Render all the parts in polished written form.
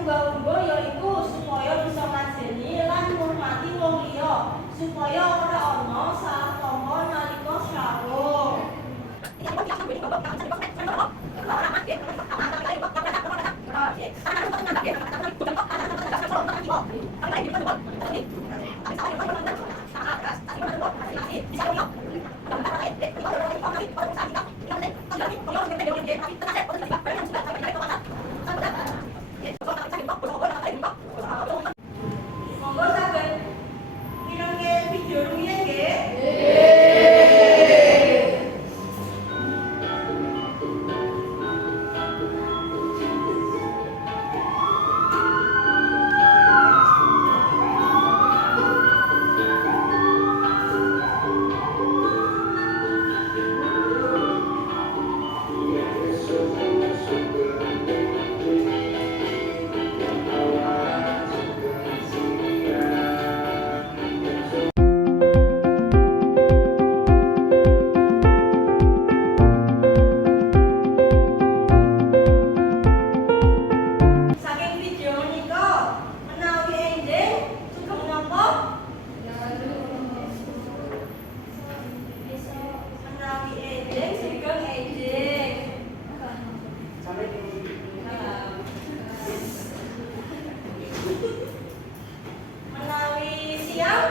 unggal-unggal yaiku supaya bisa ngajeni lan ngurmati wong liya, supaya ora ana salah tangga nalika srawung. Monggo saged mirengke video rumiyin nggih. Saking video menika menawi enjing sugeng napa? Menawi enjing sugeng enjing. Menawi siap?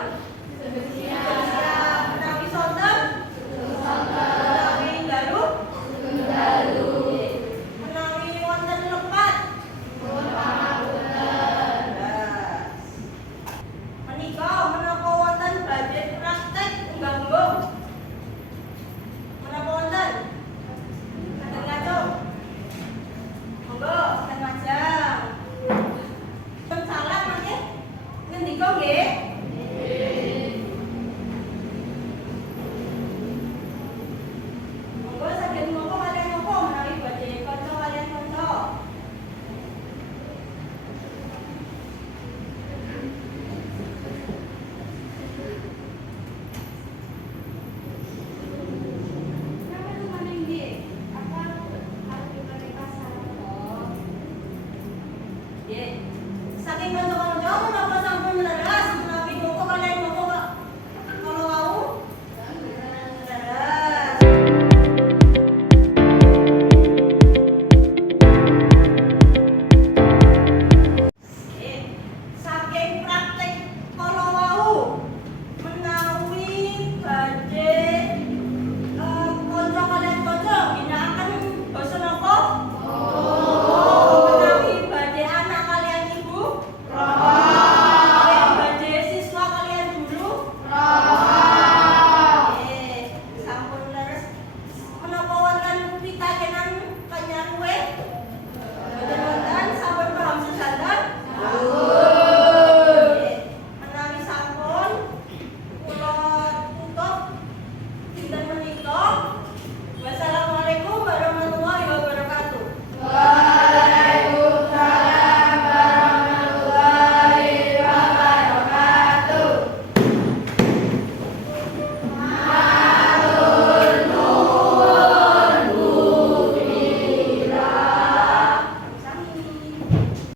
Siap. Menawi sonten? Menawi galuh? Menawi wonten lepat? Menika menapa wonten badhe praktek unggal-unggal? Menapa wonten? Kadang ngajeng. Monggo kadang ngajeng. Pun salam nggih. Ngendika nggih? Monggo saged ngomong kalian napa menawi badhe kanca kalian kanca. Saking kanca